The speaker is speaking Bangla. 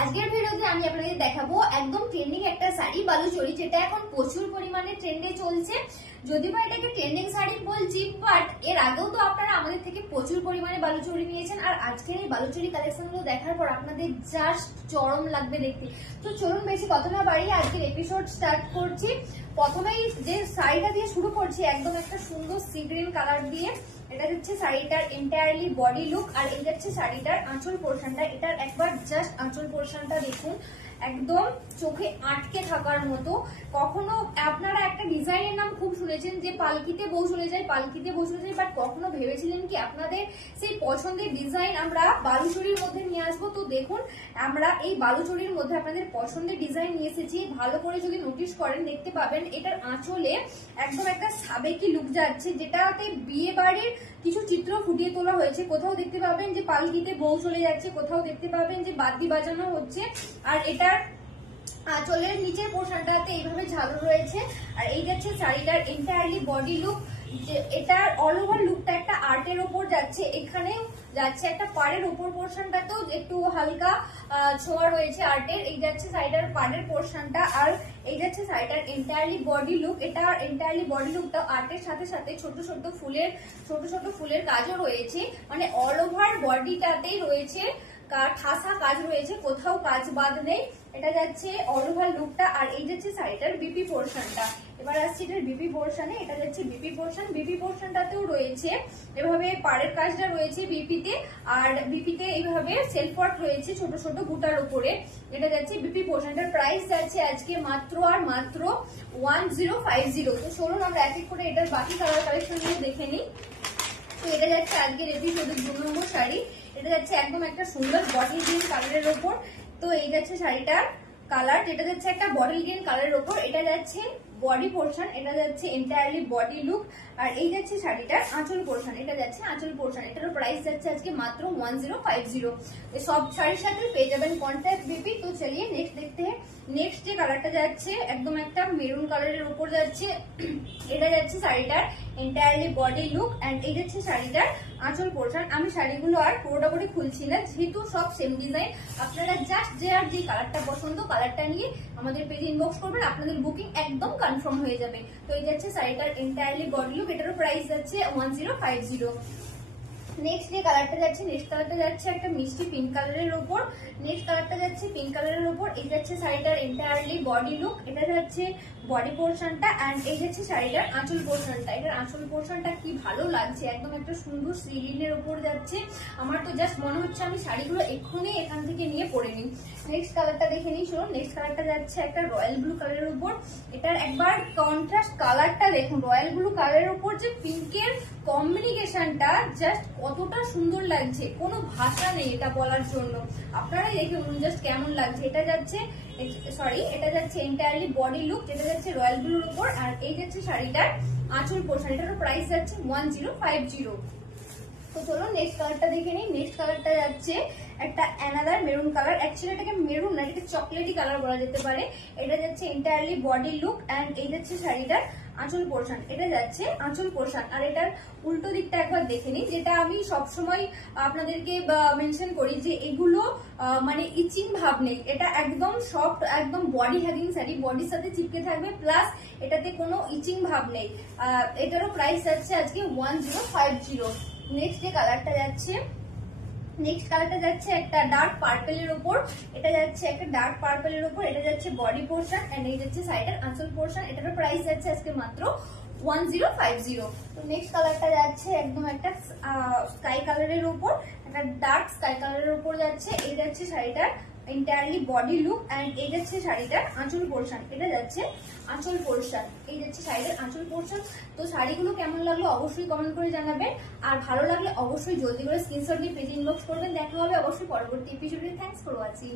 আজকের ভিডিওতে আমি আপনাদের দেখাবো একদম ট্রেন্ডিং একটা শাড়ি বালুচরী, যেটা এখন প্রচুর পরিমাণে ট্রেন্ডে চলছে। যদি বা এটাকে ট্রেন্ডিং শাড়ি বলছি, বাট এর আগেও তো আপনারা আমাদের থেকে প্রচুর পরিমাণে বালুচরী নিয়েছেন। আর আজকের এই বালুচরী কালেকশন গুলো দেখার পর আপনাদের জাস্ট চরম লাগবে দেখতে। তো চলুন বেশি কথা না বাড়িয়ে আজকের এপিসোড স্টার্ট করছি। প্রথমেই যে শাড়িটা দিয়ে শুরু করছি, একদম একটা সুন্দর সি গ্রিন কালার দিয়ে। এটা হচ্ছে শাড়িটার এন্টায়ারলি বডি লুক, আর এই হচ্ছে শাড়িটার আঁচল পোর্শনটা। এটার একবার জাস্ট আঁচল পোর্শনটা দেখুন, একদম চোখে আটকে থাকার মতো। কখনো আপনারা একটা ডিজাইনের নাম খুব শুনেছেন যে পালকিতে বউ চলে যায়, পালকিতে বউ চলে যায়, বাট কখনো ভেবেছিলেন কি আপনাদের সেই পছন্দের ডিজাইন আমরা বালুচরীর মধ্যে নিয়ে আসবো? তো দেখুন, আমরা এই বালুচরীর মধ্যে আপনাদের পছন্দের ডিজাইন নিয়ে এসেছি। ভালো করে যদি নোটিস করেন দেখতে পাবেন এটার আঁচলে একদম একটা সাবেকি লুক যাচ্ছে, যেটাতে বিয়ে বাড়ির কিছু চিত্র ফুটিয়ে তোলা হয়েছে। কোথাও দেখতে পাবেন যে পালকিতে বউ চলে যাচ্ছে, কোথাও দেখতে পাবেন যে বাদ্যি বাজানো হচ্ছে। আর এটার আঁচলের নিচের পোর্শনটাতে এইভাবে ঝালর রয়েছে। আর এই যাচ্ছে শাড়িটার এন্টায়ারলি বডি লুক, যে এটার অল ওভার লুকটা একটা আর্টের ওপর যাচ্ছে। এখানে যাচ্ছে একটা পাড়ের উপর পোর্শনটাতেও একটু হালকা ছোঁয়া রয়েছে আর্টের। এই যাচ্ছে শাড়িটার পাড়ের পোর্শনটা, আর এই যাচ্ছে শাড়িটার এন্টায়ারলি বডি লুক। এটা এন্টায়ারলি বডি লুকটা আর্টের সাথে সাথে ছোট ছোট ফুলের কাজও রয়েছে, মানে অল ওভার বডিটাতেই রয়েছে ঠাসা কাজ রয়েছে, কোথাও কাজ বাদ নেই। এটা যাচ্ছে অল ওভার লুকটা। আর এই যাচ্ছে শাড়িটার বিপি পোর্শনটা। এবার আসছে এটার বিপি পোর্শনে। এটা যাচ্ছে বিপি পোর্শন। বিপি পোর্শনটাতেও রয়েছে এভাবে পাড়ের কাজটা রয়েছে বিপিতে, আর বিপিতে এইভাবে সেলফ ওয়ার্ক রয়েছে ছোট ছোট বুটার উপরে। এটা যাচ্ছে বিপি পোর্শনটার প্রাইস যাচ্ছে আজকে মাত্র আর মাত্র 1050। তো চলুন আমরা এক এক করে এটার বাকি কালার কালেকশন নিয়ে দেখে নিই। তো এটা যাচ্ছে আজকের এপিসোডের 2 নম্বর শাড়ি। এটা যাচ্ছে একদম একটা সুন্দর বটল গ্রিন কালারের ওপর। তো এই যাচ্ছে শাড়িটার কালার, যেটা যাচ্ছে একটা বটল গ্রিন কালারের ওপর। এটা যাচ্ছে বডি পোর্শন, এটা যাচ্ছে এন্টায়ারলি বডি লুক। আর এই যাচ্ছে শাড়িটার আঁচল পোর্শন, এটা যাচ্ছে আঁচল পোর্শন। এটারও প্রাইস যাচ্ছে আজকে মাত্র 1050। সব শাড়ির সাথে পেয়ে যাবেন কন্ট্রাস্ট বিপি। তো চলিয়ে নেক্সট দেখতে हैं। নেক্সট যে কালারটা যাচ্ছে একদম একটা মেরুন কালারের উপর যাচ্ছে। এটা যাচ্ছে শাড়িটার এন্টায়ারলি বডি লুক, এন্ড এই যাচ্ছে শাড়িটার আঁচল পোর্শন। আমি শাড়িগুলো আর পুরোটা করে খুলছি না, যেহেতু সব সেম ডিজাইন। আপনারা জাস্ট যে আর যে কালারটা পছন্দ কালারটা নিয়ে আমাদের পেজে ইনবক্স করবেন, আপনাদের বুকিং একদম কনফার্ম হয়ে যাবে। তো এই যাচ্ছে শাড়িটার এন্টায়ারলি বডি লুক। এটারও প্রাইস যাচ্ছে 1050। নেক্সট যে কালারটা যাচ্ছে, নেক্সট কালারটা যাচ্ছে একটা মিষ্টি পিঙ্ক কালারের উপর। নেক্সট কালারটা যাচ্ছে পিঙ্ক কালারের উপর। এই যাচ্ছে শাড়িটার এন্টায়ারলি বডি লুক। এটা যাচ্ছে বডি পোর্শনটা, এন্ড এই যাচ্ছে শাড়িটার আঁচল পোর্শনটা। এটার আঁচল পোর্শনটা কি ভালো লাগছে, একদম একটা সুন্দর সিলিনের উপর যাচ্ছে। আমার তো জাস্ট মনে হচ্ছে আমি শাড়িগুলো এক্ষুনি এখান থেকে নিয়ে পরে নিই। নেক্সট কালারটা দেখে নিই। শুনুন, নেক্সট কালারটা যাচ্ছে একটা রয়্যাল ব্লু কালারের উপর। এটার একবার কন্ট্রাস্ট কালারটা দেখুন, রয়্যাল ব্লু কালারের উপর যে পিঙ্কের কম্বিনেশনটা জাস্ট কতটা সুন্দর লাগছে, কোনো ভাষা নেই এটা বলার জন্য। আপনারাই দেখুন জাস্ট কেমন লাগছে। এটা যাচ্ছে এটা যাচ্ছে এন্টায়ারলি বডি লুক, যেটা যাচ্ছে রয়্যাল ব্লুর উপর। আর এই যাচ্ছে শাড়িটার আঁচল পোর্শন। এটার প্রাইস যাচ্ছে 1050। তো চলো নেক্সট কালারটা দেখে নিই। নেক্সট কালারটা যাচ্ছে একটা অ্যানাদার মেরুন কালার। অ্যাকচুয়ালি এটাকে মেরুন না, এটাকে চকলেটি কালার বলা যেতে পারে। এটা যাচ্ছে এন্টায়ারলি বডি লুক, এন্ড এই যাচ্ছে শাড়িটার আঁচল পোর্শন। এটা যাচ্ছে আঁচল পোর্শন। আর এটার উল্টো দিকটা একবার দেখে নিই, যেটা আমি সবসময় আপনাদেরকে মেনশন করি যে এগুলো মানে ইচিং ভাব নেই। এটা একদম সফট, একদম বডি হ্যাগিং শাড়ি, বডির সাথে চিপকে থাকবে, প্লাস এটাতে কোনো ইচিং ভাব নেই। এটারও প্রাইস যাচ্ছে আজকে 1050। নেক্সট যে কালারটা যাচ্ছে, নেক্সট কালারটা যাচ্ছে একটা ডার্ক পার্পেলের উপর। এটা যাচ্ছে একটা ডার্ক পার্পেলের উপর। এটা যাচ্ছে বডি পোর্শন, এন্ড এই যাচ্ছে সাইডের আঁচল পোর্শন। এটারও প্রাইস যাচ্ছে আজকে মাত্র 1050। তো নেক্সট কালারটা যাচ্ছে একদম একটা স্কাই কালারের উপর, একটা ডার্ক স্কাই কালারের উপর যাচ্ছে। এই যাচ্ছে শাড়িটার এন্টায়ারলি বডি লুক, এন্ড এই যাচ্ছে শাড়িটার আঁচল পোর্শন। এটা যাচ্ছে আঁচল পোর্শন। এই যাচ্ছে শাড়িটার আঁচল পোর্শন। তো শাড়িগুলো কেমন লাগলো অবশ্যই কমেন্ট করে জানাবেন, আর ভালো লাগলে অবশ্যই জলদি করে স্ক্রিনশট নিয়ে পেজে ইনবক্স করবেন। দেখা হবে অবশ্যই পরবর্তী এপিসোডে। Thanks for watching.